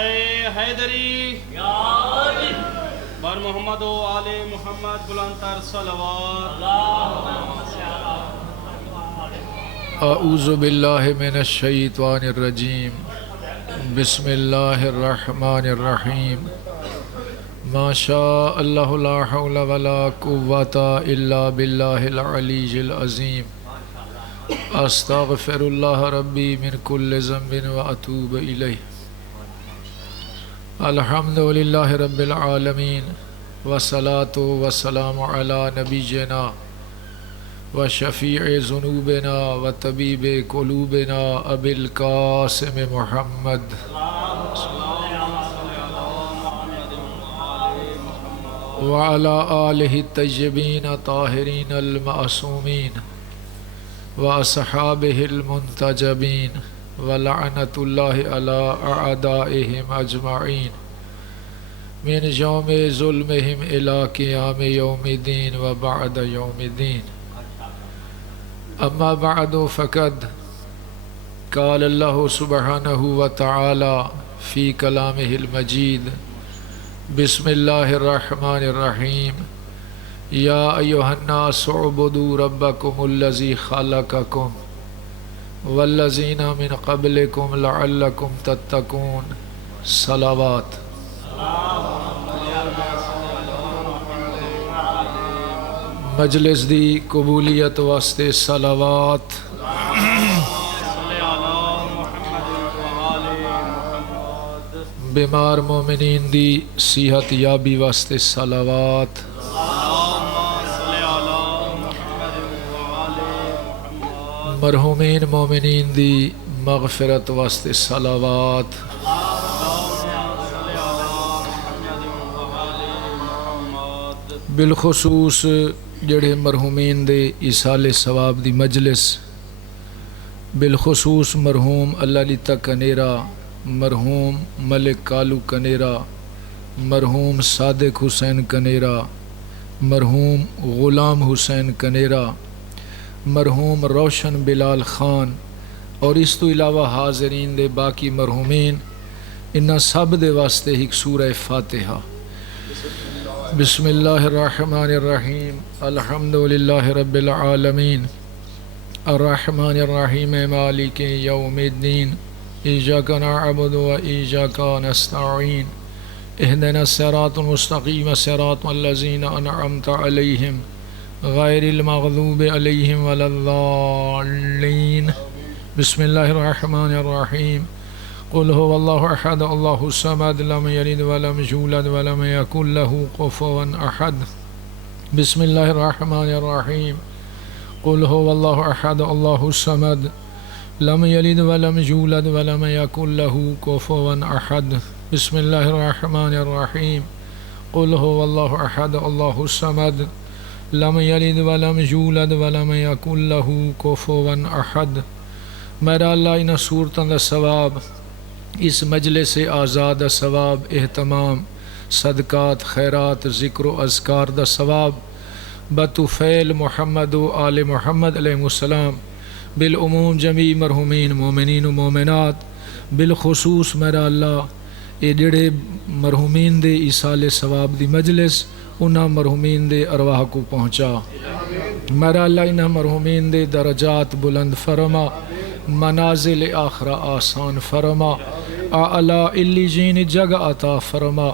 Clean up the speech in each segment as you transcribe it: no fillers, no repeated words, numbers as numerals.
نعرہ حیدری بر محمد و آل محمد بلند تر صلوات. اعوذ باللہ من الشیطان الرجیم. بسم اللہ الرحمن الرحیم. ما شاء اللہ لا حول ولا قوة الا باللہ العلی العظیم. استغفر اللہ ربی من کل ذنب واتوب الیہ. الحمد للہ رب العالمین والصلاة والسلام علی نبینا وشفیع ذنوبنا وطبیب قلوبنا ابی القاسم محمد وعلى آلہ الطیبین الطاہرین المعصومین واصحابہ المنتجبین ولعنۃ اللہ علی اعدائہم اجمعین من یوم ظلمہم الی قیام یوم الدین وبعد یوم الدین. اما بعد فقد قال اللہ سبحانہ وتعالی فی کلامہ المجید. بسم اللہ الرحمن الرحیم. یا ایہا الناس اعبدوا ربکم الذی خلقکم والذین من قبلکم لعلکم تتقون. صلوات. مجلس دی قبولیت واسطے صلوات. بیمار مومنین دی صحت یابی واسطے صلوات. مرحومین مومنین دی مغفرت واسطے صلوات. بالخصوص جڑے مرحومین دے ایصال ثواب دی مجلس، بالخصوص مرحوم اللہ لیتا کنیرا، مرحوم ملک کالو کنیرا، مرحوم صادق حسین کنیرا، مرحوم غلام حسین کنیرا، مرحوم روشن بلال خان اور اس تو علاوہ حاضرین دے باقی مرحومین، انہاں سب دے واسطے ایک سورہ فاتحہ. بسم اللہ الرحمن الرحیم. الحمد للہ رب العالمین الرحمن الرحیم مالک یوم الدین. ایاک نعبد و ایاک نستعین. اہدنا الصراط المستقیم صراط الذین انعمت علیہم غیر المغضوب علیہم ولا الضالین. بسم اللہ الرحمن الرحیم. قل هو اللہ احد اللہ الصمد لم یلد ولم یولد ولم یکن له کفوا احد. بسم اللہ الرحمن الرحیم. قل هو اللہ احد اللہ الصمد لم یلد ولم یولد ولم یکن له کفوا احد. بسم اللہ الرحمن الرحیم. قل هو اللہ احد اللہ الصمد لم یلد ولم یولد ولم یکن له کفوا احد. میرا اللہ انہاں صورتاں دا ثواب، اس مجلس آزاد ثواب، اہتمام، صدقات، خیرات، ذکر و اذکار دا ثواب بطفیل محمد و آل محمد علیہ السلام، بالعموم جمیع مرحومین مومنین و مومنات، بالخصوص میرا اللہ یہ جڑے مرحومین دے ایصال ثواب دی مجلس انہاں مرحومین دے ارواح کو پہنچا. میرا اللہ انہاں مرحومین دے درجات بلند فرما، منازل آخرہ آسان فرما، اعلیٰ علیین جگہ عطا فرما.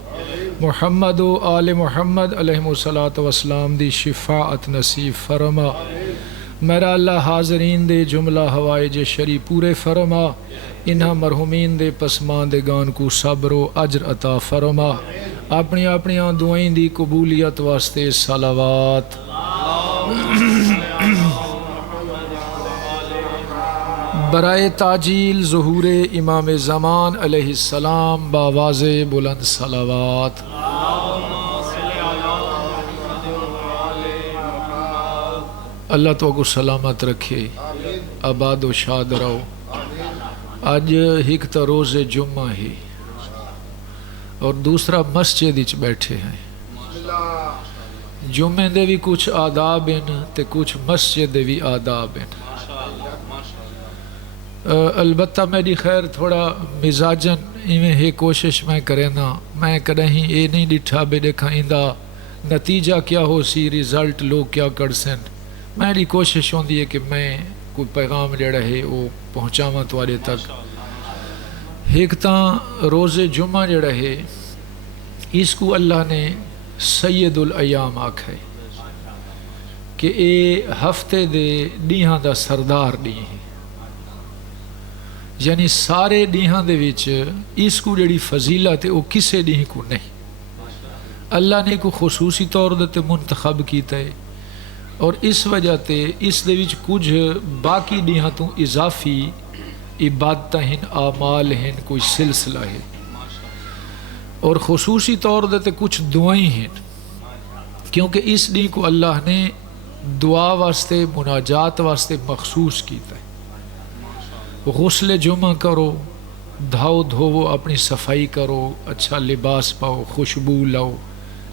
محمد و آل محمد علیہ السلام دی شفاعت نصیب فرما. میرا اللہ حاضرین دے جملہ حوائج شرعی پورے فرما. انہاں مرحومین دے پسماندگان کو صبر و اجر عطا فرما. اپنی اپنی دعائیں دی قبولیت واسطے صلوات. برائے تاجیل ظہور امام زمان علیہ السلام باواز بلند صلوات. اللہ تو کو سلامت رکھے، آباد و شاد رہو. آج ایک تو روز جمعہ ہی اور دوسرا مسجد وچ بیٹھے ہیں. جمعے دے بھی کچھ آداب ہیں تے کچھ مسجد دے بھی آداب ہیں. البتہ میری خیر تھوڑا مزاجن ایویں ہے کوشش میں کریں نا میں کدیں یہ نہیں ڈٹھا بے دیکھا ایندا نتیجہ کیا ہو سی رزلٹ لوگ کیا کر سن میری کوشش ہوندی ہے کہ میں کوئی پیغام جڑا ہے وہ پہنچاواں تواڈے تک ایک تاں روز جمعہ جڑا ہے اس کو اللہ نے سید الایام آکھا ہے کہ اے ہفتے دے ڈیہاں دا سردار ڈی ہے یعنی سارے ڈیہاں دے وچ اس کو جڑی فضیلت ہے وہ کسے ڈیہ کو نہیں اللہ نے کو خصوصی طور دے منتخب کیتا ہے اور اس وجہ تے اس دے وچ کچھ باقی ڈیہاں تو اضافی عبادتاں ہن اعمال ہن کوئی سلسلہ ہے اور خصوصی طور دے کچھ دعائیں ہیں کیونکہ اس ڈی کو اللہ نے دعا واسطے مناجات واسطے مخصوص کیتا ہے غسل جمعہ کرو دھاؤ دھوو اپنی صفائی کرو اچھا لباس پاؤ خوشبو لاؤ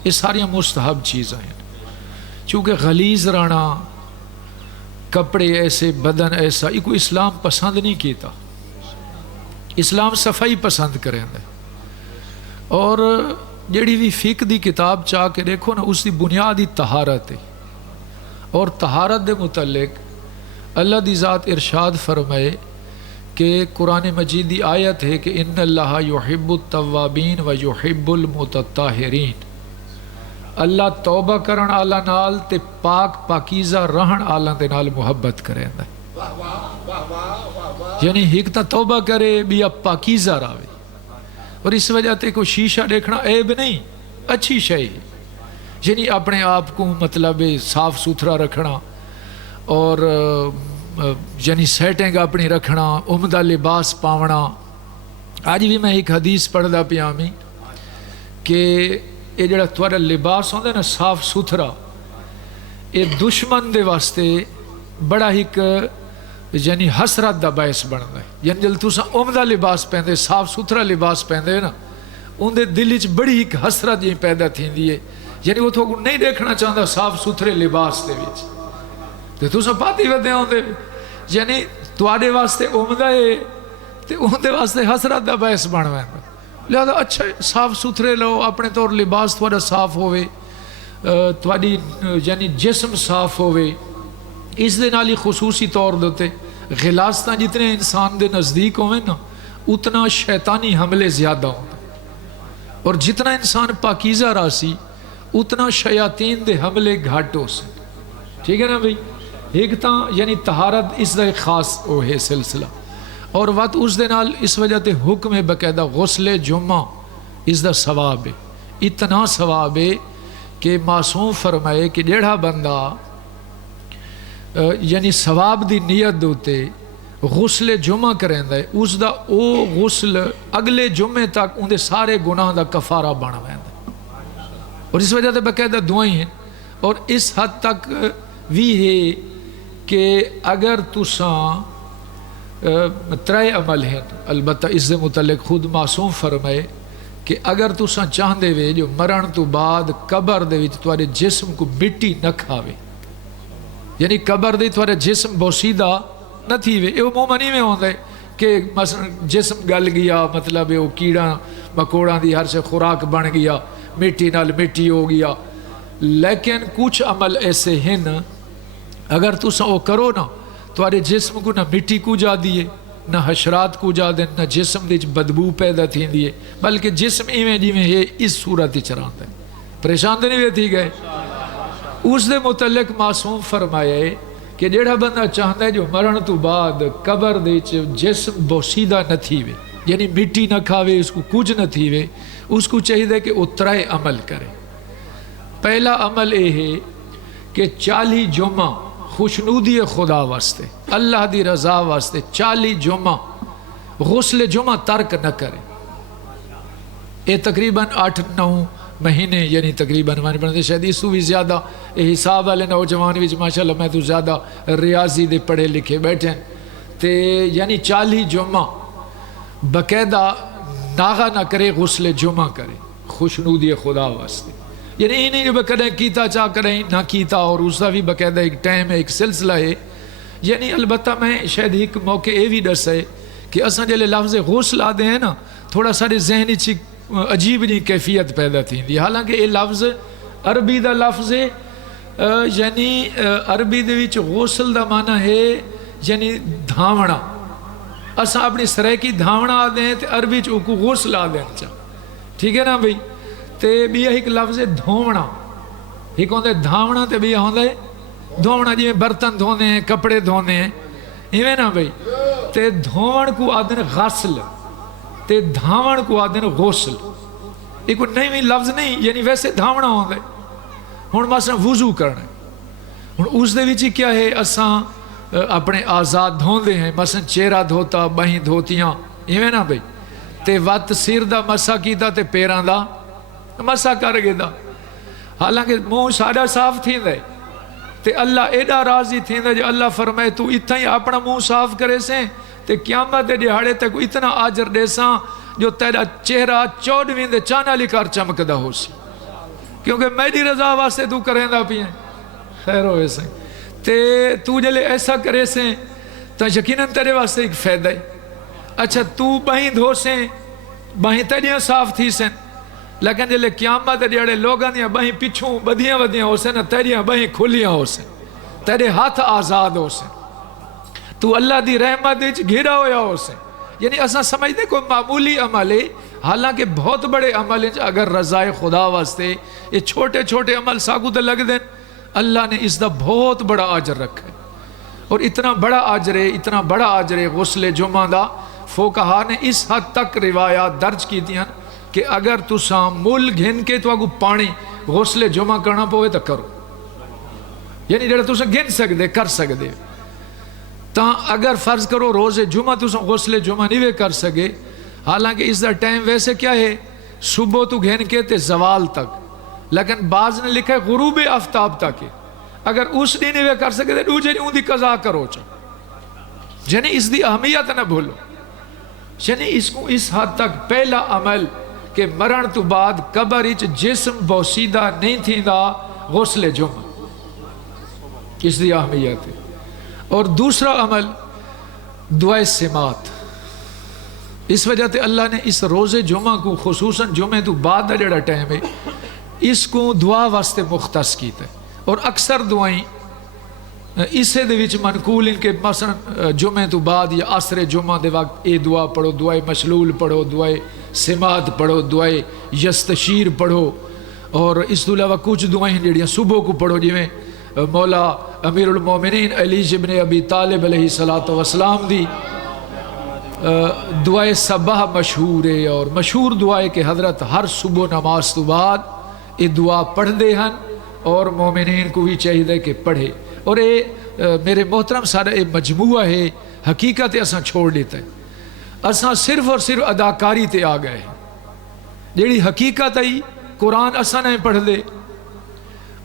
یہ ساری مستحب چیزیں ہیں چونکہ غلیظ رانا کپڑے ایسے بدن ایسا یہ کوئی اسلام پسند نہیں کیتا اسلام صفائی پسند کریں دے اور جڑی بھی فقہ دی کتاب چاہ کے دیکھو نا اس دی بنیادی طہارت ہے اور طہارت دے متعلق اللہ دی ذات ارشاد فرمائے کہ قرآن مجید دی آیت ہے کہ ان اللہ یحب التوابین و یحب المتطہرین اللہ توبہ کرن آلا نال تے پاک پاکیزہ رہن آلا دے نال محبت کریں دا یعنی ایک تا توبہ کرے بیا پاکیزہ راوے اور اس وجہ تے کو شیشہ دیکھنا عیب نہیں اچھی شئی یعنی اپنے آپ کو مطلب صاف ستھرا رکھنا اور یعنی سیٹنگ اپنی رکھنا عمدہ لباس پاونا آج بھی میں ایک حدیث پڑھدا پیا میں کہ یہ جڑا تھوڑا لباس ہوندے نا صاف ستھرا یہ دشمن دے واسطے بڑا ایک یعنی حسرت دا باعث بندا ہے یعنی جل تساں عمدہ لباس پہندے صاف ستھرا لباس پہندے نا ان دے دل وچ بڑی ایک حسرت جی پیدا تھیندی ہے یعنی وہ تو نہیں دیکھنا چاہتا صاف ستھرے لباس دے وچ تے تساں پاتی ودے ہوندے یعنی تواڈے واسطے عمدہ ہے تے اون دے واسطے حسرت دا باعث بن ویندا لہذا اچھا صاف ستھرے لو اپنے طور لباس تھوڑا صاف ہوئے تھوڑی یعنی جسم صاف ہوئے اس دے نالی خصوصی طور دوتے غلاستاں جتنے انسان دے نزدیک ہوئے نا اتنا شیطانی حملے زیادہ ہوں اور جتنا انسان پاکیزہ راسی اتنا شیاطین دے حملے گھاٹ ہو سے ٹھیک ہے نا بھئی ایک تاں یعنی طہارت اس دا ایک خاص وہ ہے سلسلہ اور وقت اس دے نال اس وجہ تے حکم ہے باقاعدہ غسل جمعہ اس دا ثواب ہے اتنا ثواب ہے کہ معصوم فرمائے کہ جیڑا بندہ یعنی ثواب دی نیت دوتے غسل جمعہ کریں دے اس دا او غسل اگلے جمعے تک ان دے سارے گناہ دا کفارہ بنا وین دے اور اس وجہ تے باقاعدہ دعائیں ہیں اور اس حد تک بھی ہے کہ اگر تساں ترائے عمل ہیں البتہ اس دے متعلق خود معصوم فرمائے کہ اگر تساں چاہندے وے جو مرن تو بعد قبر دے وچ تواڈے جسم کو مٹی نہ کھاوے یعنی قبر دے تواڈے جسم بوسیدہ نہ تھی وے یہ مومنی میں ہوندے کہ مثلا جسم گل گیا مطلب وہ کیڑا مکوڑا دی ہر سے خوراک بن گیا مٹی نال مٹی ہو گیا لیکن کچھ عمل ایسے ہیں اگر تساں وہ کرو نا تواڈے جسم کو نہ مٹی کو جا دیے نہ حشرات کو جا دیں نہ جسم دے بدبو پیدا تھی دیے بلکہ جسم ایویں جیویں ہے اس صورت چراندہ ہے پریشان دے نہیں تھی گئے اس دے متعلق معصوم فرمائے کہ جیڑا بندہ چاہتا ہے جو مرن تو بعد قبر دے جسم بوسیدہ نہ تھی وے یعنی مٹی نہ کھاوے اس کو کچھ نہ تھی وے اس کو چاہیے کہ اترائے عمل کرے پہلا عمل یہ ہے کہ 40 جمعہ خوشنودی خدا واسطے اللہ دی رضا واسطے 40 جمعہ غسل جمعہ ترک نہ کرے یہ تقریباً 8-9 مہینے یعنی تقریباً ہمارے بندے شاید اس کو بھی زیادہ یہ حساب والے نوجوان بھی ماشاءاللہ میں تو زیادہ ریاضی دے پڑھے لکھے بیٹھے ہیں تے یعنی 40 جمعہ باقاعدہ ناغا نہ کرے غسل جمعہ کرے خوشنودی خدا واسطے یعنی یہ نہیں جو کدیں کیتا چاہ کریں نہ کیتا اور اس کا بھی باقاعدہ ایک ٹائم ہے ایک سلسلہ ہے یعنی البتہ میں شاید ایک موقع یہ بھی دس ہے کہ اصل جلے لفظ غسل آدھے ہیں نا تھوڑا سارے ذہنی چی عجیب جی کیفیت پیدا تھی، حالانکہ یہ لفظ عربی دا لفظ ہے، یعنی عربی دے وچ غسل دا معنی ہے یعنی دھاونا، اساں اپنی سرائکی دھاونا آدھے ہیں تے عربی چوکو غسل آدھے ہیں چاہ، ٹھیک ہے نا بھئی؟ تے بھی ایک لفظ ہے دھونا، ایک ہوندے دھاونا تے بھی ہوندے دھونا، جی میں برتن دھونے ہیں کپڑے دھونے ہیں، ایویں نا بھئی؟ تے دھوان کو آدھے غسل تے دھاون کو آدھے غسل، ایک نئی لفظ نہیں، یعنی ویسے دھاونا ہوندے ہن مثلا وضو کرنا ہن اس دے وچ کیا ہے اساں اپنے آزاد دھوندے ہیں، مثلا چہرہ دھوتا بہیں دھوتیاں، ایویں نا بھئی؟ تے وقت سر دا مسا کیتا تے پیران دا مسا کر گیا، حالانکہ منہ ساڈا صاف تھیندا ہے تے اللہ ایڈا راضی تھیندا جو اللہ فرمائے تو اتنا ہی اپنا منہ صاف کرے سے تے قیامت دے دہاڑے تک اتنا آجر دے ساں جو تیرا چہرہ 24 دے چانا لکار چمکدا ہو سی، کیونکہ میری رضا واسطے تو کریں دا پی ہیں، خیر ہوئے سے تے تو جلے ایسا کرے سے تو یقیناً تیرے واسطے ایک فائدہ ہے۔ اچھا تو بہیں دھو سے بہیں تیریاں صاف تھی سے، لیکن جلے قیامت دے دہاڑے لوگاں دیاں بہیں پچھوں بدیاں بدیاں ہو سے نا تیریاں بہیں کھلیاں ہو سے، تیرے ہاتھ آزاد ہو سے، تو اللہ دی رحمت وچ گھیرا ہویا ہو سے، یعنی اساں سمجھتے کوئی معمولی عمل ہے، حالانکہ بہت بڑے عمل ہیں، اگر رضائے خدا واسطے یہ چھوٹے چھوٹے عمل ساگو تے لگ دیں، اللہ نے اس دا بہت بڑا آجر رکھا ہے، اور اتنا بڑا آجر ہے غسل جمعہ دا، فوقہا نے اس حد تک روایات درج کی دیا کہ اگر تساں مل گھن کے تو اگو پانی غسل جمعہ کرنا پوے تو کرو، یعنی جڑا تساں گھن سکدے کر سکدے، تا اگر فرض کرو روز جمعہ تساں غسل جمعہ نہیں کر سکے، حالانکہ اس دا ٹائم ویسے کیا ہے صبح تو گھن کے تے زوال تک، لیکن بعض نے لکھا ہے غروب آفتاب تک ہے، اگر اس نہیں نہیں کر سکے تو دوجے نہیں دی قضا کرو چاہ، یعنی اس دی اہمیت نہ بھولو، یعنی اس کو اس حد تک پہلا عمل کہ مرن تو بعد قبر اچ جسم بوسیدہ نہیں تھی دا غسل جمعہ، اس دی اہمیت ہے۔ اور دوسرا عمل دعائے سماعت، اس وجہ تے اللہ نے اس روز جمعہ کو خصوصاً جمعہ تو بعد دا جڑا ٹائم ہے اس کو دعا واسطے مختص کیتا ہے، اور اکثر دعائیں اسے دے وچ منقول ان کے مثلا جمعہ تو بعد یا عصر جمعہ دے وقت اے دعا پڑھو، دعائے مشلول پڑھو، دعائے سماعت پڑھو، دعائے یستشیر پڑھو، اور اس تو علاوہ کچھ دعائیں جڑیاں صبح کو پڑھو، جی میں مولا امیر المومنین علی ابن ابی طالب علیہ السلام دی دعائے صبح مشہور ہے، اور مشہور دعائے کہ حضرت ہر صبح نماز تو بعد یہ دعا پڑھ دے ہن، اور مومنین کو بھی چاہیے کہ پڑھے، اور یہ میرے محترم سارا یہ مجموعہ ہے، حقیقت اساں چھوڑ دیتا ہے، اساں صرف اور صرف اداکاری تے آ گئے ہیں، جیڑی حقیقت آئی قرآن اساں نہیں پڑھ دے،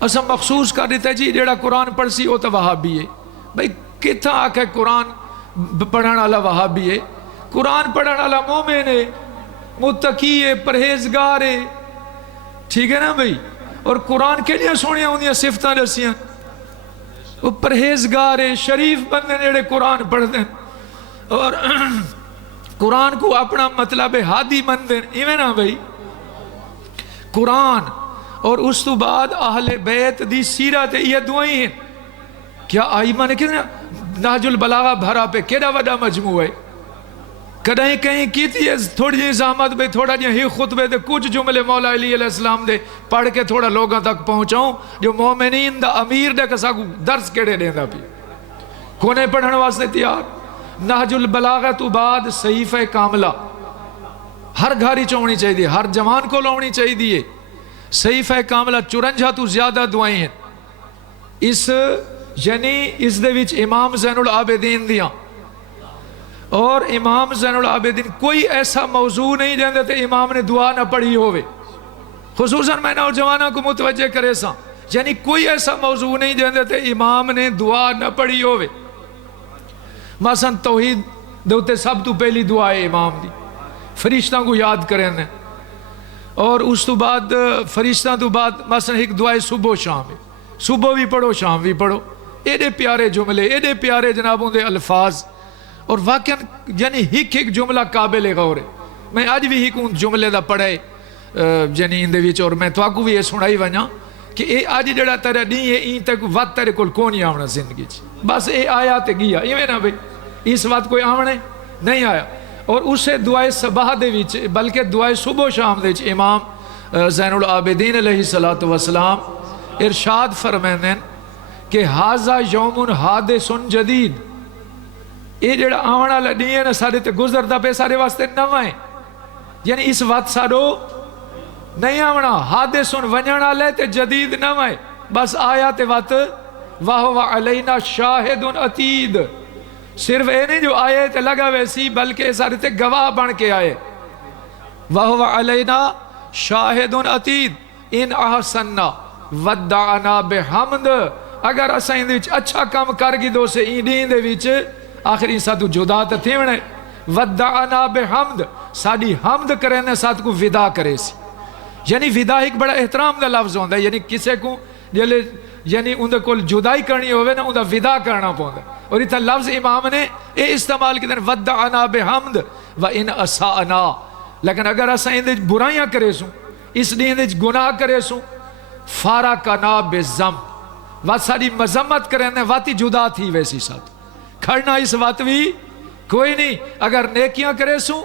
اساں مخصوص کر دیتا ہے جی جیڑا قرآن پڑھ سی وہ تو وہابی ہے، بھئی کتھا آکھے قرآن پڑھن والا وہابی ہے؟ قرآن پڑھن والا مومن ہے، متقی ہے، پرہیزگار ہے، ٹھیک ہے نا بھئی؟ اور قرآن کے لیے سونیاں ہوندیاں صفتاں دسیاں، وہ پرہیزگار ہے، شریف بندے جڑے قرآن پڑھ دیں اور قرآن کو اپنا مطلب ہادی مندیں، ایویں نا بھئی؟ قرآن اور اس تو بعد اہل بیت دی سیرت یہ دعائیں ہیں، کیا آئیمہ نے کہنا نہج البلاغہ بھرا پہ کیڑا وڈا مجموعہ ہے، کدائیں کہیں کیتی ہے تھوڑی جی زحمت بے تھوڑا جی ہی خطبے دے کچھ جملے مولا علی علیہ السلام دے پڑھ کے تھوڑا لوگاں تک پہنچاؤں جو مومنین دا امیر دے کسا کو درس کیڑے دیں دا بھی کونے پڑھنے واسطے تیار۔ نہج البلاغہ تو بعد صحیفہ کاملہ ہر گھاری چونی چاہیے دی، ہر جوان کو لونی چاہیے دی، صحیفہ کاملہ 54 تو زیادہ دعائیں ہیں، اس یعنی اس دے وچ امام زین العابدین دیاں، اور امام زین العابدین کوئی ایسا موضوع نہیں جاندے تے امام نے دعا نہ پڑھی ہوئے، خصوصاً میں نوجوانوں کو متوجہ کرے سا، یعنی کوئی ایسا موضوع نہیں جاندے تے امام نے دعا نہ پڑھی ہوئے، مثلا توحید دوتے سب تو پہلی دعا ہے امام دی، فرشتوں کو یاد کریں دیں، اور اس تو بعد فرشتوں تو بعد مثلا ایک دعائے صبح و شام ہے، صبح بھی پڑھو شام بھی پڑھو، ایڈے پیارے جملے، ایڈے پیارے جنابوں دے الفاظ، اور واقعاً یعنی ایک جملہ قابل غور ہے۔ میں آج بھی ایک جملے دا پڑھے یعنی ان دے وچ، اور میں تو آگو بھی یہ سنائی ونجا کہ اے آج جڑا تیرا نہیں ہے این تک وقت تیرے کول کون آونا زندگی چ، بس اے آیا تے گیا، ایویں نہ بھئی اس وقت کوئی آونے نہیں آیا۔ اور اسے دعائے صبح دے وچ بلکہ دعائے صبح و شام دے وچ امام زین العابدین علیہ السلام ارشاد فرمائیں کہ ھذا یوم حادث جدید، یہ جڑا آونا والا نہیں ہے نا سارے تے گزردا پہ سارے واسطے نواں ہے، یعنی اس وقت سارو نہیں آونا، حادث ونجن والے تے جدید نواں ہے، بس آیا تے وقت وَهُوَ عَلَيْنَا شَاهِدٌ عَتِيدٌ، صرف اے نہیں جو آئے تے لگا ویسی بلکہ سارے تے گواہ بن کے آئے۔ وَهُوَ عَلَيْنَا شَاهِدٌ عَتِيدٌ ان احسننا ودعنا بحمد، اگر اساں ان دے وچ اچھا کام کر گی دو سے این دین دے وچ آخر انسان تو جدا تے تھیونے، ودعنا بحمد ساڈی حمد کرے نے ساتھ کو ودا کرے سی، یعنی ودا ایک بڑا احترام دا لفظ ہوندا ہے، یعنی کسے کو جلے یعنی ان دے کول جدائی کرنی ہوئے نا ان دا ودا کرنا پوندا، اور اتنا لفظ امام نے اے استعمال کیتے ودعنا بحمد وان اساءنا، لیکن اگر اساں ان دے برائیاں کرے سوں، اس دین دے گناہ کرے سوں، فارقنا بذم وات ساری مذمت کرے نے واتی جدا تھی ویسی ساتھ کھڑنا اس وقت بھی کوئی نہیں، اگر نیکیاں کرے سوں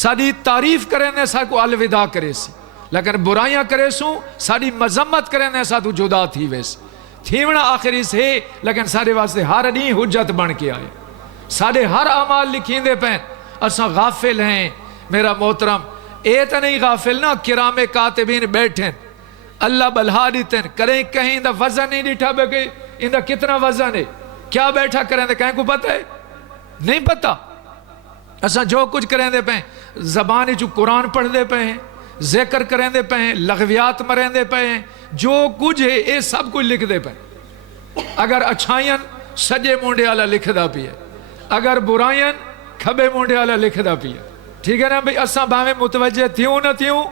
ساری تعریف کرے نے سا کو الوداع کرے سی، لیکن برائیاں کرے سوں ساری مذمت کرے نے سا تو جدا تھی ویسی تھیونا آخری سے، لیکن سارے واسطے ہر نہیں حجت بن کے آئے، سارے ہر اعمال لکھیں دے پین، اساں غافل ہیں میرا محترم، اے تا نہیں غافل نا کرام کاتبین بیٹھیں اللہ بلہا دیتیں کریں کہیں دا وزن نہیں ڈٹھا بے کہ ان دا کتنا وزن ہے، کیا بیٹھا کریں دے کہیں کو پتہ ہے نہیں پتہ، اساں جو کچھ کریں دے پہیں زبانی جو قرآن پڑھ دے پہیں ذکر کریں دے پہیں لغویات مریں دے پہیں جو کچھ ہے یہ سب کچھ لکھ دے پہیں، اگر اچھائیاں سجے مونڈے والا لکھ دا پی ہے، اگر برائیاں کھبے مونڈے والا لکھ دا پی ہے، ٹھیک ہے نا بھئی اساں باہیں متوجہ تھیوں نہ تھیوں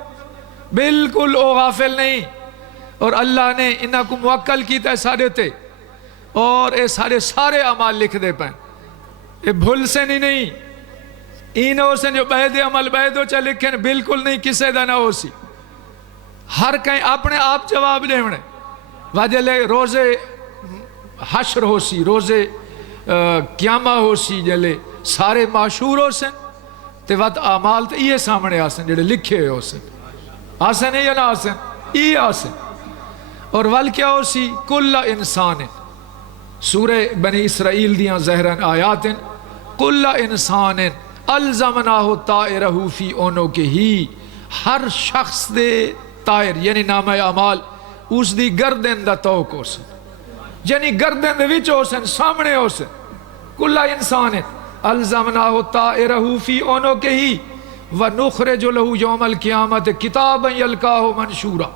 بالکل او غافل نہیں، اور اللہ نے انہاں کو موکل کیتا ہے سارے تے، اور اے سارے عمال لکھ دے پائیں، اے بھول سے نہیں اینو سے جو بہد عمل بہدو چا لکھیں بالکل نہیں کسے دا نہ ہو سی، ہر کہیں اپنے آپ جواب دے ہونے وجہ لے روزے حشر ہو سی، روزے قیامہ ہو سی، جلے سارے معشور ہو سن تے وقت عمال تے یہ سامنے آسن جڑے لکھے ہو سن، آسن ہے یا نہ آسن، یہ آسن، اور ول کیا ہو سی کل انسان، سورہ بنی اسرائیل دیاں زہرن آیاتن، کل انسان الزمناہ طائرہ فی عنقہ، ہر شخص دے طائر یعنی نامہ اعمال اس دی گردن دا توق ہو سن، یعنی گردن دے وچ ہو سن سامنے ہو سن، کل انسان الزمناہ طائرہ فی عنقہ وَنُخْرِجُ لَهُ يَوْمَ الْقِيَامَةِ كِتَابًا يَلْقَاهُ مَنْشُورًا،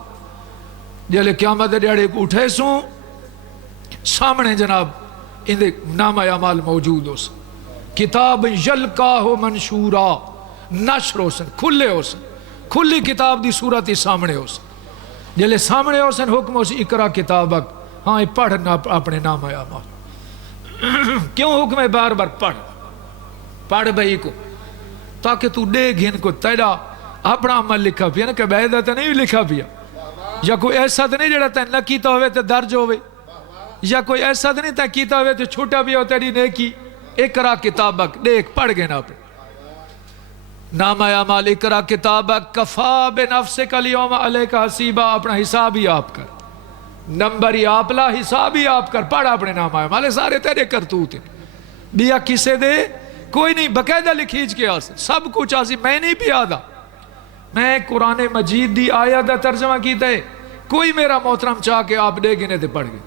جلے قیامت دیڑے کو اٹھے سوں سامنے جناب ان دے نام اعمال موجود ہو سن، کتاب یلقاہ منشورا نشر ہو سن، کھلے ہو سن، کھلی کتاب دی صورت ہی سامنے ہو سن، جلے سامنے ہو سن حکم ہو سن اقرا کتابک، ہاں پڑھنا اپنے نام اعمال، کیوں حکم ہے بار بار پڑھ بھئی کو، تاکہ تو دے گھن کو تیرا اپنا عمل لکھا پیا نا کہ بیدہ تا نہیں لکھا پیا، یا کوئی ایسا تا نہیں جڑا تا نہ کیتا ہوئے تا درج ہوئے، یا کوئی ایسا تا نہیں تا کیتا ہوئے تو چھوٹا بھی ہو تیری نیکی، اقرا کتابک دیکھ پڑھ گئے نا پہ نام اعمال، اقرا کتابک کفا بنفسک الیوم علیک حسیبا، اپنا حساب ہی آپ کر، نمبر ہی آپ لا، حساب ہی آپ کر، پڑھ اپنے نام اعمال سارے تیرے کرتوت ہیں، بیا کسے دے کوئی نہیں، بقیدہ لکھیج کے آسے سب کچھ آسی، میں نہیں بھی آدھا، میں قرآن مجید دی آیات دا ترجمہ کیتا ہے، کوئی میرا محترم چاہ کے آپ دے گنے تے پڑھ گئے،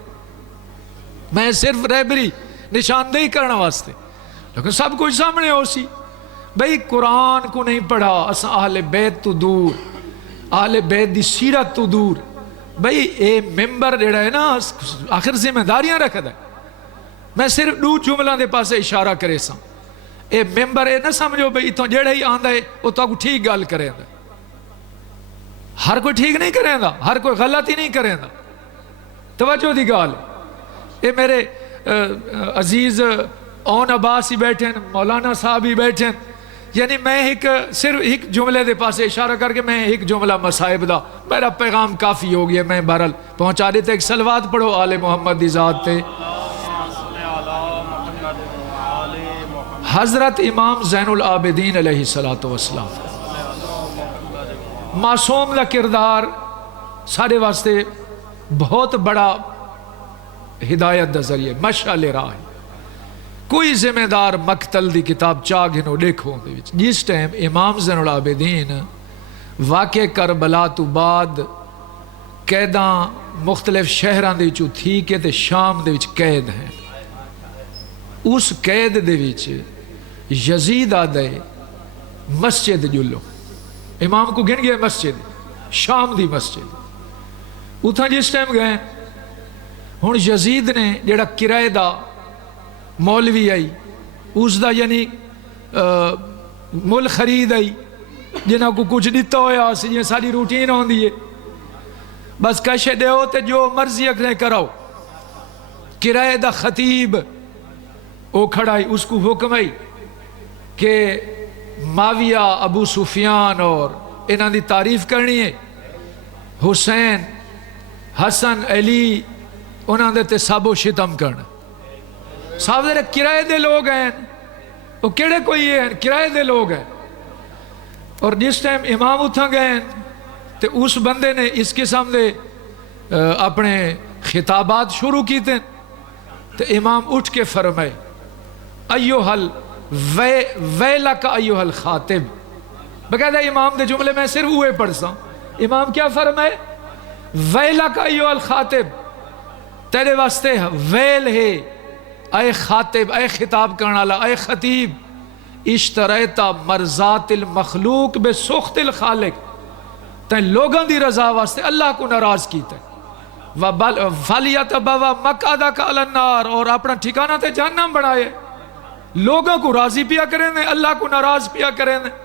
میں صرف رہبری نشاندہی کرنا واسطے، لیکن سب کچھ سامنے ہو سی، بھئی قرآن کو نہیں پڑھا، اساں اہل بیت تو دور، اہل بیت دی سیرت تو دور، بھئی اے ممبر جڑا ہے نا آخر ذمہ داریاں رکھا ہے، میں صرف دو جملہ دے پاسے اشارہ کرے ساں، اے ممبر اے نہ سمجھو بھئی اتوں جڑا ہی آندہ ہے وہ تو ٹھیک گال کریں دا، ہر کوئی ٹھیک نہیں کریں دا، ہر کوئی غلط ہی نہیں کریں دا، توجہ دی گال ہے، اے میرے عزیز اون عباس ہی بیٹھے ہیں، مولانا صاحب ہی بیٹھے ہیں، یعنی میں صرف ایک جملے دے پاسے اشارہ کر کے میں ایک جملہ مصائب دا میرا پیغام کافی ہو گیا، میں بہرحال پہنچا دیتے۔ ایک صلوات پڑھو آل محمد دی ذات تے۔ حضرت امام زین العابدین علیہ السلام معصوم دا کردار سارے واسطے بہت بڑا ہدایت دا ذریعہ، مشعل راہ۔ کوئی ذمہ دار مقتل دی کتاب چاہ گھنو دیکھو دے وچ جس ٹائم امام زین العابدین واقع کربلا تو بعد قیداں مختلف شہران دے وچوں تھی کہ تے شام دے وچ قید ہیں، اس قید دے وچ یزید آدھے مسجد جلو امام کو گن گئے، مسجد شام دی مسجد اتھا جس ٹائم گئے ہن یزید نے جڑا کرائے دا مولوی آئی اس دا یعنی مل خرید آئی جنہاں کو کچھ دیتا ہویا یہ ساری روٹین ہوں دیئے بس کشے دے ہوتے جو مرضی اکنے کراؤ۔ کرائے دا خطیب او کھڑائی، اس کو حکم آئی کہ معاویہ ابو سفیان اور انہاں دی تعریف کرنی ہے، حسین حسن علی انہاں دے تے سب و شتم کرنا۔ صاحب دے کرائے دے لوگ ہیں، وہ کیڑے کوئی ہیں کرائے دے لوگ ہیں۔ اور جس ٹائم امام اتھا گئے تو اس بندے نے اس قسم دے اپنے خطابات شروع کی تھے تو امام اٹھ کے فرمائے ایوہ ویلک ایوہ الخاتب، بقیدہ امام دے جملے میں صرف ہوئے پڑھسا ہوں۔ امام کیا فرمائے؟ ویلک ایوہ الخاتب، تیرے واسطے ویل ہے اے خاتب، اے خطاب کرنا لا، اے خطیب، اشتریتا مرضات المخلوق بے سخت الخالق، تین لوگاں دی رضا واسطے اللہ کو ناراض کیتا ہے۔ فَلْيَتَبَوَّأْ مَقْعَدَهُ عَلَى النَّارِ، اور اپنا ٹھکانہ تے جہنم بنائے، لوگوں کو راضی پیا کریں دیں، اللہ کو ناراض پیا کریں دیں۔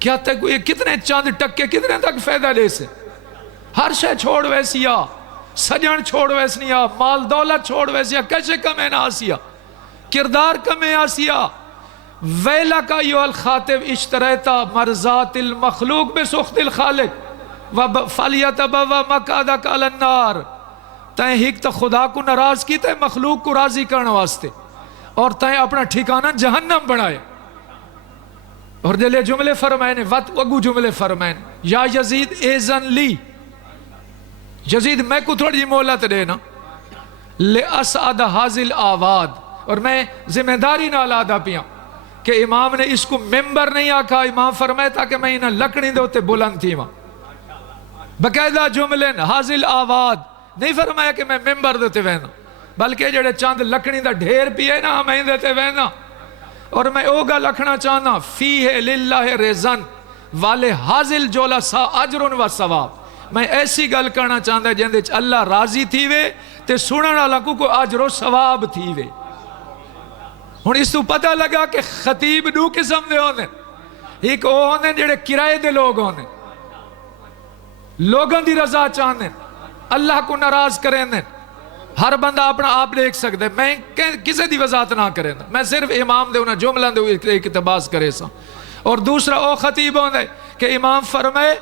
کیا تک یہ کتنے چاند ٹکے کتنے تک فائدہ لے سے؟ ہر شے چھوڑ ویسیا، سجن چھوڑ ویسنیا، مال دولت چھوڑ ویسیا، کیسے کمیں نہ آسیا، کردار کمیں آسیا۔ ویلک ایھا الخاطب اشتریتا مرضات المخلوق بسخط الخالق فلیتبوأ مقعدک علی النار، تائیں ہک تا خدا کو ناراض کی تے مخلوق کو راضی کرنے واسطے، اور تائیں اپنا ٹھکانہ جہنم بنائے۔ اور جلے جملے فرمائے نے وگو جملے فرمائے یا یزید ایزن لی، یزید میں کو تھوڑی مولت دینا لِأَسْعَدَ حَازِلْ آواد، اور میں ذمہ داری نہ لادا پیاں کہ امام نے اس کو ممبر نہیں آکھا، امام فرمائے تھا کہ میں انہیں لکڑی دے ہوتے بلند تھی وہاں، بقیدہ جملے حاضل آواد نہیں فرمایا کہ میں ممبر دیتے وینا، بلکہ جڑے چاند لکڑی دا ڈھیر پیے نا میں دیتے وینا۔ اور میں اوگا لکھنا چاہنا فیہ للہ رزن والے حاضل جولسا اجر و ثواب، میں ایسی گل کرنا چاہتا جندے اللہ راضی تھی وے تے سنن والا کو اجر و ثواب تھی وے۔ ہن اس تو پتہ لگا کہ خطیب دو قسم دے ہوندے، ایک وہ ہوندے جڑے کرائے دے لوگ ہوندے، لوگوں دی رضا چاہندے، اللہ کو ناراض کریں دے۔ ہر بندہ اپنا آپ دیکھ سکتے، میں کسے دی وضاحت نہ کریں دے، میں صرف امام دے انہاں جملہ دے اقتباس کرے سا۔ اور دوسرا او خطیب ہوندے کہ امام فرمائے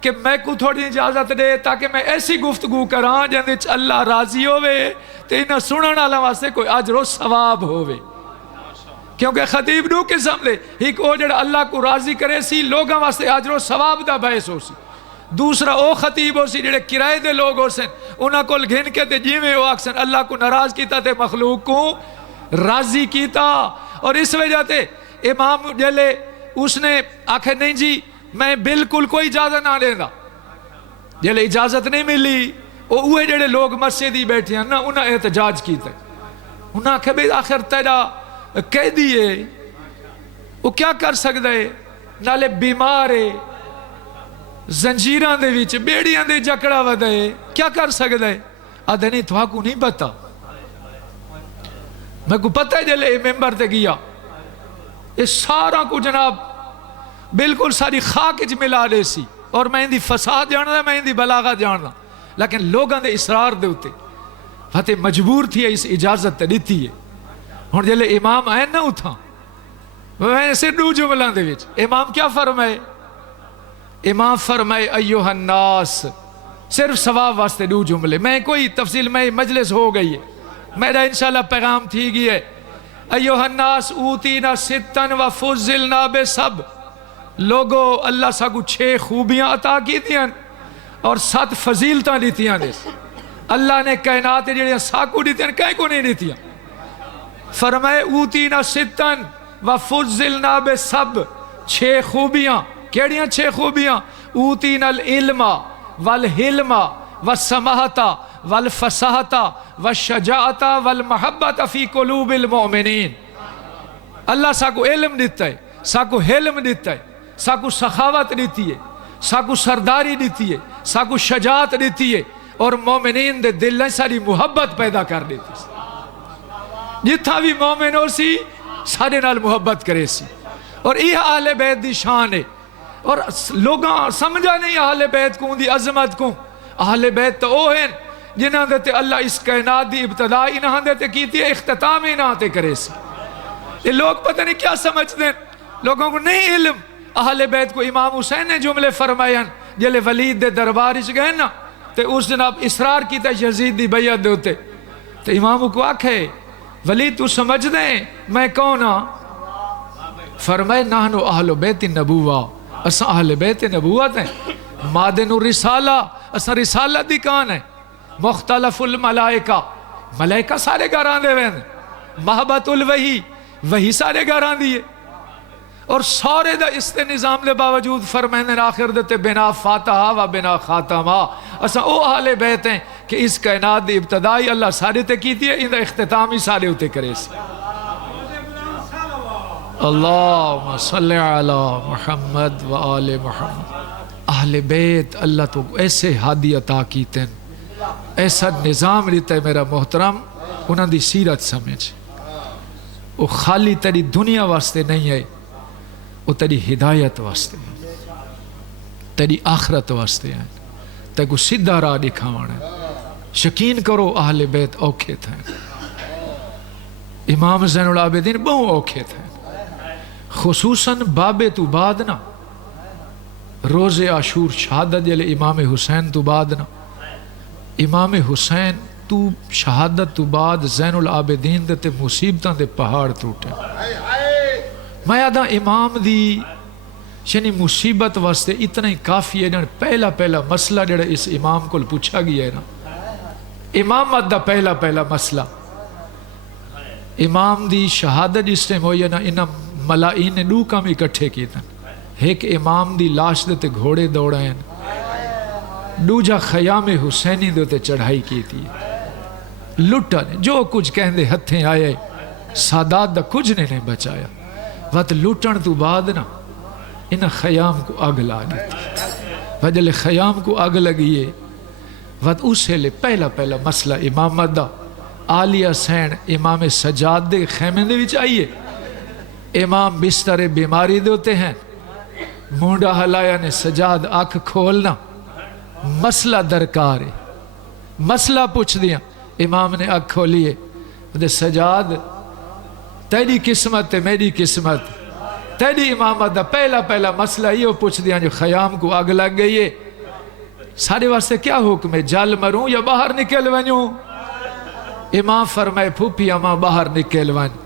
کہ میں کو تھوڑی اجازت دے تاکہ میں ایسی گفتگو کراں جندے اللہ راضی ہوئے تے انہاں سنن والا واسطے کوئی اجر و ثواب ہوئے۔ کیونکہ خطیب دو قسم دے، ایک او جڑا اللہ کو راضی کرے سی لوگاں واسطے اجر و ثواب دا باعث ہو سی، دوسرا او خطیب ہو سی جڑے کرائے دے لوگ ہو سن، انہاں کو گھن کے تے جیویں او آکسن اللہ کو ناراض کیتا تے مخلوق کو راضی کیتا۔ اور اس وجہ تے امام جلے اس نے آکھے نہیں جی میں بالکل کوئی اجازت نہ دینا، جلے اجازت نہیں ملی اوہ جڑے لوگ مسجد ہی بیٹھے ہیں نا انہاں احتجاج کیتا، انہاں آکھے بھی آخر تیرا قیدی ہے وہ کیا کر سکتا ہے، نالے بیمار ہے، زنجیران دے وچ بیڑیاں دے جکڑا ودا ہے، کیا کر سکتا ہے؟ آدھے نہیں تو کو نہیں پتا، میں کو پتہ ہے جلے ممبر تے گیا اس سارا کو جناب بالکل ساری خاک اچ ملا دے سی، اور میں اندی فساد جاننا میں اندی بلاغت جاننا، لیکن لوگاں دے اسرار دے ہوتے فتح مجبور تھی اس اجازت دیتی ہے ہن جلے امام آئے نا اتھا ویسے دو جملہ دے وچ امام کیا فرمائے امام فرمائے ایوہ الناس صرف ثواب واسطے دو جملے میں کوئی تفصیل میں مجلس ہو گئی ہے میرا انشاءاللہ پیغام تھی گئی ہے ایوہ الناس اوتینا ستن و فضلنا بے سب لوگو اللہ سا کو 6 خوبیاں عطا کی دیاں اور 7 فضیلتاں دیتیاں دے اللہ نے کائنات جڑیاں ساکو دیتیاں کہیں کو نہیں دیتیاں فرمائے اوتینا ستن و فضلنا بے سب 6 خوبیاں کیڑیاں 6 خوبیاں اوتینا العلم والحلم والسماحت والفصاحت والشجاعت والمحبت فی قلوب المؤمنین اللہ ساکو علم دیتا ہے ساکو حلم دیتا ہے ساکو سخاوت دیتی ہے ساکو سرداری دیتی ہے ساکو شجاعت دیتی ہے اور مومنین دے دل نے ساری محبت پیدا کر دیتی ہے جتھا بھی مومن ہو سی سارے نال محبت کرے سی اور یہ اہل بیت دی شان ہے اور لوگاں سمجھا نہیں اہل بیت کو دی عظمت کو اہل بیت تو وہ ہیں جنہاں دیتے اللہ اس کائنات دی ابتدا انہاں دیتے کیتی ہے اختتام انہاں تے کرے سی یہ لوگ پتہ نہیں کیا سمجھتے ہیں لوگوں کو نہیں علم اہل بیت کو امام حسین نے جملے فرمائے جلے ولید دے دربار اس گئے نا تے اس جناب اصرار کیتا یزید دی بیعت دیتے تے امام کو آکھے ولید تو سمجھ دیں میں کون ہاں فرمائے نحنو اہل بیت نبوہ اساں اہل بیت نبوت ہیں مادن الرسالہ اساں رسالہ دی کان ہے مختلف الملائکہ ملائکہ سارے گھران دے وین محبت الوحی وہی سارے گھران دیئے اور سارے دا اس نظام دے باوجود فرمائنے آخر دیتے بنا فاتحہ و بنا خاتمہ اساں او اہل بیت ہیں کہ اس کائنات دی ابتدائی اللہ سارے تے کی دیئے ان دا اختتامی سارے ہوتے کرے سی اللہم صلی علی محمد و آل محمد اہل بیت اللہ تو ایسے ہادی عطا کیتے ہیں ایسا نظام لیتا ہے میرا محترم انہاں دی سیرت سمجھ وہ خالی تیری دنیا واسطے نہیں ہے وہ تیری ہدایت واسطے ہیں تیری آخرت واسطے ہیں تے کو سیدھا راہ دکھاوانا ہے یقین کرو اہل بیت اوکھے تھے امام زین العابدین بہت اوکھے تھے خصوصاً بابے تو بعد نا روز عاشور شہادت جلے امام حسین تو بعد نا امام حسین تو شہادت تو بعد زین العابدین دے مصیبتاں دے پہاڑ ٹوٹے میں یاداں امام دی یعنی مصیبت واسطے اتنا ہی کافی ہے پہلا مسئلہ جڑا اس امام کو پوچھا گیا ہے نا امامت دا پہلا مسئلہ امام دی شہادت جس ٹائم ہوئی ہے نا انہاں ملائین نے 2 کام اکٹھے کی تھا ایک امام دی لاش دیتے گھوڑے دوڑائیں دوجا خیام حسینی دیتے چڑھائی کی تھی لٹا نے جو کچھ کہندے ہتھیں آئے سادات دا کچھ نے بچایا وقت لٹن تو بعد نا انہاں خیام کو آگ لا دیتی وجل خیام کو آگ لگیے وقت اسے لے پہلا مسئلہ امامت دا آلیہ سین امام سجاد دے خیمے دے وچ آئیے امام بستر بیماری دیتے ہیں مونڈا ہلایا نے سجاد آنکھ کھولنا مسئلہ درکار ہے مسئلہ پوچھ دیا امام نے آنکھ کھولیے دے سجاد تیری قسمت ہے میری قسمت تیری امامت دا پہلا مسئلہ یہ پوچھ دیا جو خیام کو آگ لگ گئی ہے سارے واسطے کیا حکم ہے جل مروں یا باہر نکل ونیوں امام فرمائے پھوپی اماں باہر نکل ون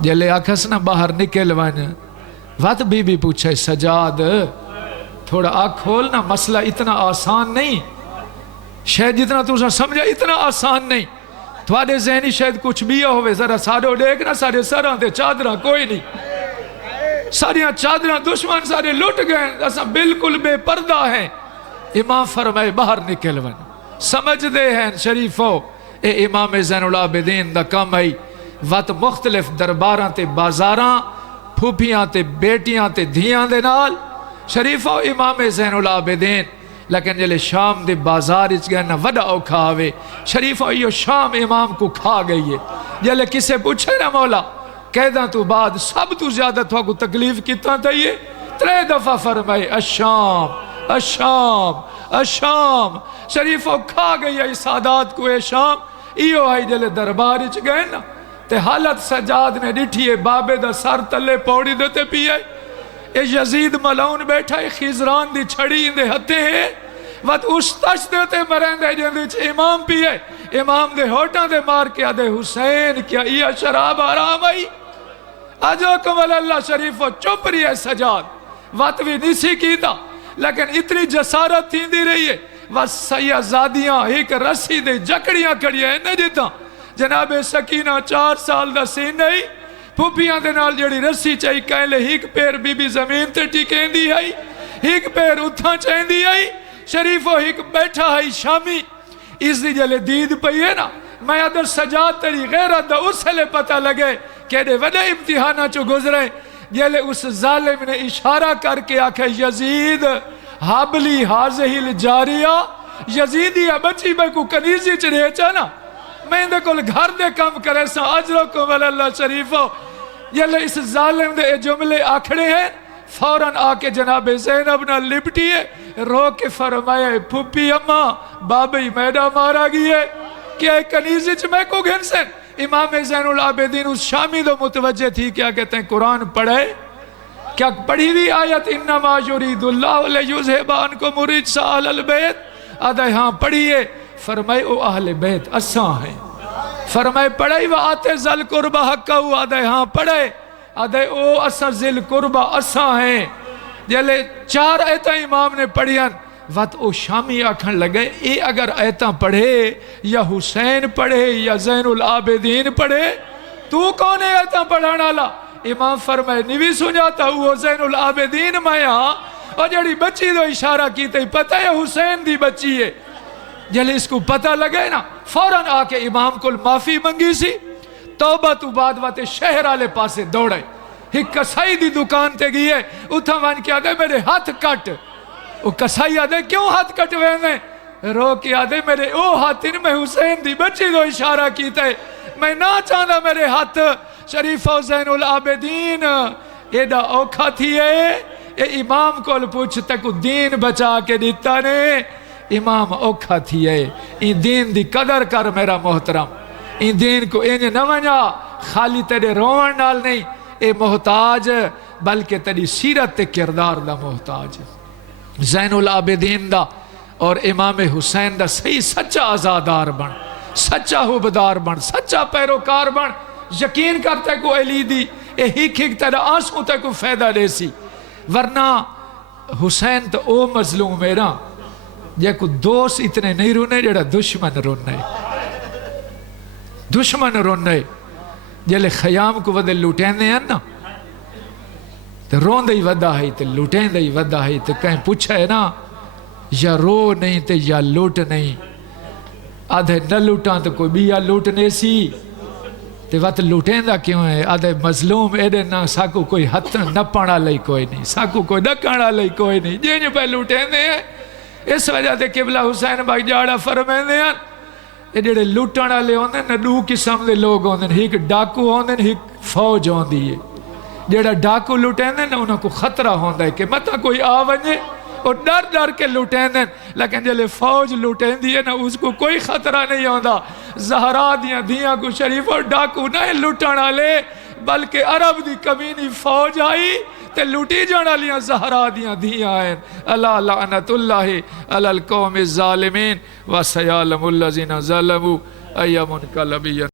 جلے آکھس نا باہر نکل ون وقت بی پوچھے سجاد تھوڑا آنکھ کھولنا مسئلہ اتنا آسان نہیں شاید جتنا تو سمجھا اتنا آسان نہیں تھوڑے ذہنی شاید کچھ بھی ہوئے ذرا سارے دیکھنا سارے سراں تے چادراں کوئی نہیں ساریاں چادراں دشمن سارے لٹ گئے ایسا بالکل بے پردہ ہیں امام فرمائے باہر نکل ون سمجھ دے ہیں شریفو اے امام زین العابدین دا کم ہے وقت مختلف درباراں تے بازاراں پھوپیاں تے بیٹیاں تے دھیاں دے نال شریفو امام زین العابدین لیکن جلے شام دے بازار اچ گئے نا وڈا اوکھا آوے شریفو یہ شام امام کو کھا گئی ہے جلے کسے پوچھے نا مولا قیداں تو بعد سب تو زیادہ تھوا کو تکلیف کتنا تھا یہ 3 دفعہ فرمائے الشام الشام الشام شریفو کھا گئی ہے سادات کو اے شام ایو آئی جلے دربار اچ گئے نا تے حالت سجاد نے ڈٹھیے بابے دا سر تلے پوڑی دیتے پیئے اے یزید ملعون بیٹھا ہے خیزران دی چھڑی اندے ہتے ہیں وقت اس تش دیتے مرین دے جندے چھ امام پیئے امام دے ہوٹاں دے مار کے آدھے حسین کیا یہ شراب حرام آئی آجو کمال اللہ شریف و چپ رہی ہے سجاد وقت بھی نیسی کی تھا لیکن اتنی جسارت تھی دی رہی ہے وقت سیازادیاں ایک رسی دے جکڑیاں کڑی ہیں نہ جتا جناب سکینہ 4 سال دا سین نہیں پھوپیاں دے نال جڑی رسی چاہی کہلے ہیک پیر بی بی زمین تے ٹھیکیں دی آئی ہیک پیر اتھاں چاہیں دی آئی شریفو ہیک بیٹھا ہے شامی اس دی جلے دید پئی ہے نا میں ادھر سجاد تری غیرت دا اس لے پتہ لگے کہ دے وڈے امتحانہ چو گزرے جلے اس ظالم نے اشارہ کر کے آکھے یزید حابلی حاضہی الجاریہ یزیدیہ بچی بے کو کنیزی چڑھے چانا میں دے کل گھر دے کم کرے سا اجرکم اللہ شریفو جلے اس ظالم دے جملے آکھڑے ہیں فوراں آکے جناب زینب نہ لپٹیے رو کے فرمائے پھوپی اماں بابی میڈا مارا گئے کیا کنیزی چھ میں کو گھن سے امام زین العابدین اس شامی دو متوجہ تھی کیا کہتے ہیں قرآن پڑھے کیا پڑھی بھی آیت انما یرید اللہ لیذھب عنکم الرجس اہل البیت آدھے ہاں پڑھیے فرمائے او اہل بیت اساں ہیں فرمائے پڑھائی و آتے ذل قربہ حقہ آدھے ہاں پڑھے آدھے او اساں ذل قربہ اساں ہیں جلے 4 ایتاں امام نے پڑھیاں وقت او شامی آکھن لگے اے اگر ایتاں پڑھے یا حسین پڑھے یا زین العابدین پڑھے تو کون ہے ایتاں پڑھانا لا امام فرمائے نوی سنجاتا وہ زین العابدین میں یہاں اور جڑی بچی دو اشارہ کیتے ہی پتہ ہے حسین دی بچی ہے جلے اس کو پتہ لگے نا فوراں آکے امام کو معافی منگی سی توبہ تو بعد واتے شہر آلے پاسے دوڑے ایک کسائی دی دکان تے گئی ہے اتھا وان کیا دے میرے ہاتھ کٹ وہ کسائی آدھے کیوں ہاتھ کٹ وینے رو کے آدھے میرے او ہاتھ ان میں حسین دی بچی دو اشارہ کیتے میں نہ چاہتا میرے ہاتھ شریف و زین العابدین ایڈا اوکھا تھی ہے اے امام کو پوچھتا کو دین بچا کے دیتا نے امام اوکھا تھی ہے این دین دی قدر کر میرا محترم این دین کو انج نہ ونجا خالی تیرے روان نال نہیں اے محتاج بلکہ تیری سیرت تے کردار دا محتاج زین العابدین دا اور امام حسین دا صحیح سچا آزادار بن سچا حبدار بن سچا پیروکار بن یقین کرتے کو علی دی اے ہیک تیرا آنسوں تے کو فیدہ دے سی ورنہ حسین تو او مظلوم میرا جے کو دوست اتنے نہیں رونے جڑا دشمن رونے دشمن رونے جلے خیام کو ودے لوٹین دے ہیں نا تو رون دے ودا ہے تو لوٹین دے ودا ہے تو کہیں پوچھا ہے نا یا رو نہیں تو یا لوٹ نہیں آدھے نہ لوٹاں تو کوئی بھی یا لوٹنے سی تو وقت لوٹین دا کیوں ہے آدھے مظلوم ایڈے نا ساکو کوئی حت نہ پانا لئی کوئی نہیں ساکو کوئی دکانا لئی کوئی نہیں جن پہ لوٹین دے ہیں اس وجہ تے قبلہ حسین بھائی جاڑا فرمین دے ہیں یہ جڑے لوٹانا لے ہوندے نا 2 قسم دے لوگ ہوندے ایک ڈاکو ہوندے ایک فوج ہوندی ہے جڑا ڈاکو لوٹین دے نا انہوں کو خطرہ ہوندہ ہے کہ متا کوئی آونجے اور ڈر ڈر کے لوٹین دیں لیکن جلے فوج لوٹین دی ہے نا اس کو کوئی خطرہ نہیں ہوندہ زہرا دیاں کو شریف اور ڈاکو نہ لوٹانا لے بلکہ عرب دی کمینی فوج آئی تے لوٹی جانا لیاں زہرا دیاں آئیں اللہ لعنت اللہ علی القوم الظالمین وسیعلم الذین ظلموا ایّ منقلب